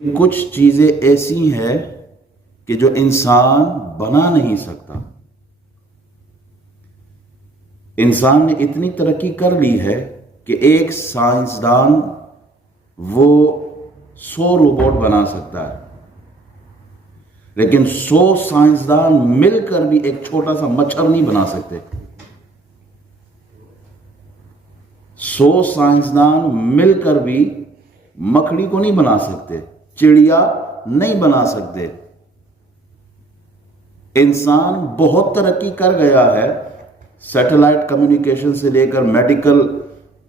کچھ چیزیں ایسی ہیں کہ جو انسان بنا نہیں سکتا. انسان نے اتنی ترقی کر لی ہے کہ ایک سائنسدان وہ 100 روبوٹ بنا سکتا ہے، لیکن 100 سائنسدان مل کر بھی ایک چھوٹا سا مچھر نہیں بنا سکتے. 100 سائنسدان مل کر بھی مکڑی کو نہیں بنا سکتے، چڑیا نہیں بنا سکتے. انسان بہت ترقی کر گیا ہے، سیٹلائٹ کمیونیکیشن سے لے کر میڈیکل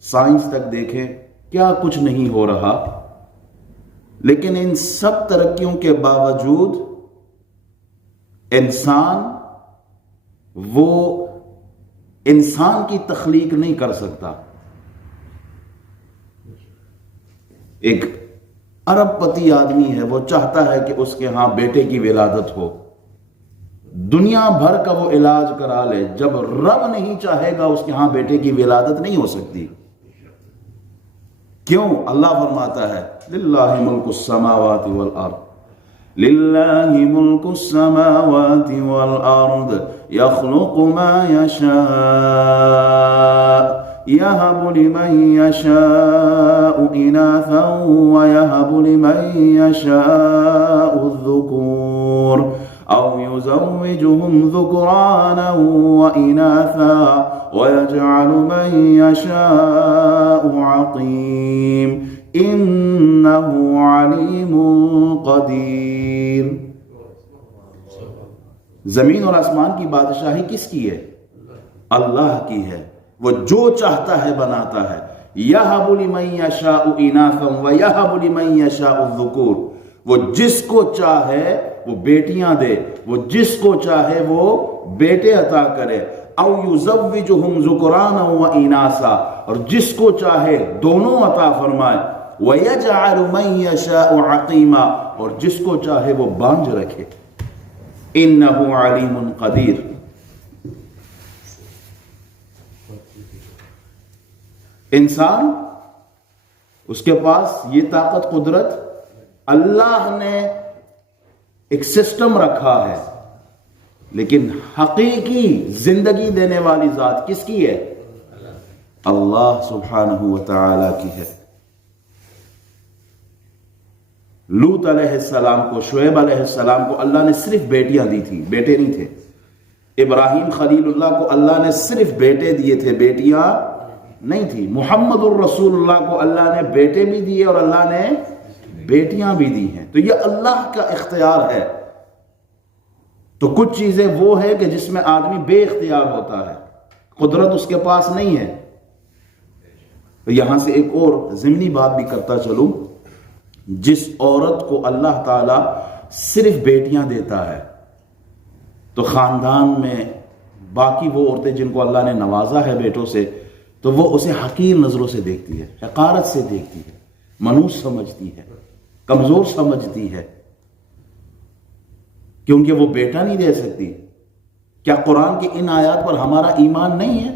سائنس تک دیکھیں کیا کچھ نہیں ہو رہا. لیکن ان سب ترقیوں کے باوجود انسان وہ انسان کی تخلیق نہیں کر سکتا. ایک ارب پتی آدمی ہے، وہ چاہتا ہے کہ اس کے ہاں بیٹے کی ولادت ہو، دنیا بھر کا وہ علاج کرا لے، جب رب نہیں چاہے گا اس کے ہاں بیٹے کی ولادت نہیں ہو سکتی. کیوں؟ اللہ فرماتا ہے للہ ملک السماوات والارض، للہ ملک السماوات والارض یخلق ما یشاء یہب لمن یشاء اناثا ویہب لمن یشاء الذکور او یزوجہم ذکرانا واناثا ویجعل من یشاء عقیم انہ علیم قدیر. زمین اور آسمان کی بادشاہی کس کی ہے؟ اللہ کی ہے. وہ جو چاہتا ہے بناتا ہے. یہب لمن یشاء اناثا ویہب لمن یشاء الذکور، وہ جس کو چاہے وہ بیٹیاں دے، وہ جس کو چاہے وہ بیٹے عطا کرے. او یزوجہم ذکرانا واناثا، اور جس کو چاہے دونوں عطا فرمائے. ویجعل من یشاء عقیما، اور جس کو چاہے وہ بانجھ رکھے. انہ علیم قدیر. انسان اس کے پاس یہ طاقت قدرت، اللہ نے ایک سسٹم رکھا ہے، لیکن حقیقی زندگی دینے والی ذات کس کی ہے؟ اللہ سبحانہ وتعالی کی ہے. لوط علیہ السلام کو، شعیب علیہ السلام کو اللہ نے صرف بیٹیاں دی تھی، بیٹے نہیں تھے. ابراہیم خلیل اللہ کو اللہ نے صرف بیٹے دیے تھے، بیٹیاں نہیں تھی. محمد الرسول اللہ کو اللہ نے بیٹے بھی دیے اور اللہ نے بیٹیاں بھی دی ہیں. تو یہ اللہ کا اختیار ہے. تو کچھ چیزیں وہ ہے کہ جس میں آدمی بے اختیار ہوتا ہے، قدرت اس کے پاس نہیں ہے. تو یہاں سے ایک اور ضمنی بات بھی کرتا چلوں. جس عورت کو اللہ تعالی صرف بیٹیاں دیتا ہے تو خاندان میں باقی وہ عورتیں جن کو اللہ نے نوازا ہے بیٹوں سے، تو وہ اسے حقیر نظروں سے دیکھتی ہے، حقارت سے دیکھتی ہے، منوس سمجھتی ہے، کمزور سمجھتی ہے، کیونکہ وہ بیٹا نہیں دے سکتی. کیا قرآن کی ان آیات پر ہمارا ایمان نہیں ہے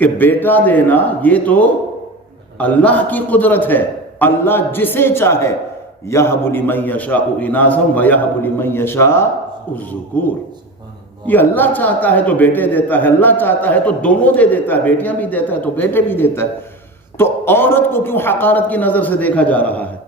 کہ بیٹا دینا یہ تو اللہ کی قدرت ہے؟ اللہ جسے چاہے یہب لمن یشاء اناثا ویہب لمن یشاء الذکور. یہ اللہ چاہتا ہے تو بیٹے دیتا ہے، اللہ چاہتا ہے تو دونوں دے دیتا ہے، بیٹیاں بھی دیتا ہے تو بیٹے بھی دیتا ہے. تو عورت کو کیوں حقارت کی نظر سے دیکھا جا رہا ہے؟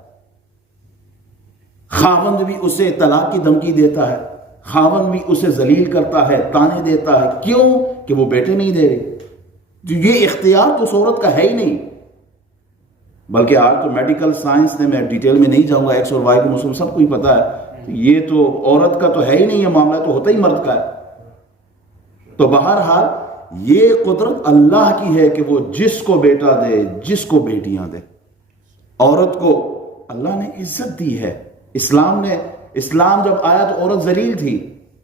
خاوند بھی اسے طلاق کی دھمکی دیتا ہے، خاوند بھی اسے ذلیل کرتا ہے، تانے دیتا ہے. کیوں؟ کہ وہ بیٹے نہیں دے رہی. یہ اختیار تو اس عورت کا ہے ہی نہیں. بلکہ آج تو میڈیکل سائنس نے، میں ڈیٹیل میں نہیں جاؤں گا، ایکس اور وائی کو مسلم سب کو ہی پتا ہے، یہ تو عورت کا تو ہے ہی نہیں، یہ معاملہ تو ہوتا ہی مرد کا ہے. تو بہرحال یہ قدرت اللہ کی ہے کہ وہ جس کو بیٹا دے، جس کو بیٹیاں دے. عورت کو اللہ نے عزت دی ہے. اسلام جب آیا تو عورت ذلیل تھی،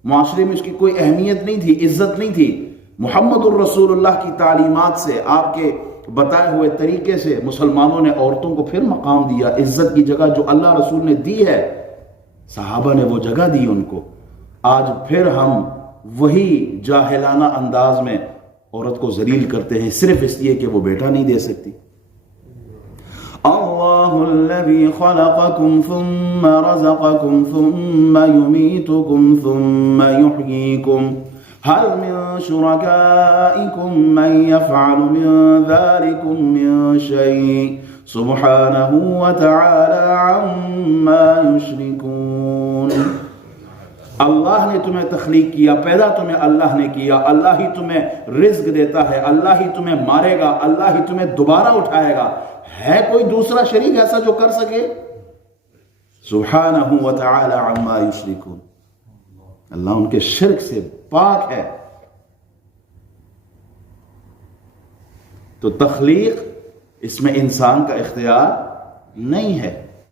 معاشرے میں اس کی کوئی اہمیت نہیں تھی، عزت نہیں تھی. محمد الرسول اللہ کی تعلیمات سے، آپ کے بتائے ہوئے طریقے سے مسلمانوں نے عورتوں کو پھر مقام دیا. عزت کی جگہ جو اللہ رسول نے دی ہے، صحابہ نے وہ جگہ دی ان کو. آج پھر ہم وہی جاہلانہ انداز میں عورت کو ذلیل کرتے ہیں صرف اس لیے کہ وہ بیٹا نہیں دے سکتی. اللہ الذی خلقکم ثم رزقکم ثم یمیتکم ثم یحییکم هل من شرکائکم من یفعل من ذلکم من شیء سبحانہ وتعالی عما یشرکون۔ اللہ نے تمہیں تخلیق کیا، پیدا تمہیں اللہ نے کیا، اللہ ہی تمہیں رزق دیتا ہے، اللہ ہی تمہیں مارے گا، اللہ ہی تمہیں دوبارہ اٹھائے گا۔ ہے کوئی دوسرا شریک ایسا جو کر سکے؟ سبحانہ وتعالی عما یشرکون، اللہ ان کے شرک سے پاک ہے۔ تو تخلیق اس میں انسان کا اختیار نہیں ہے۔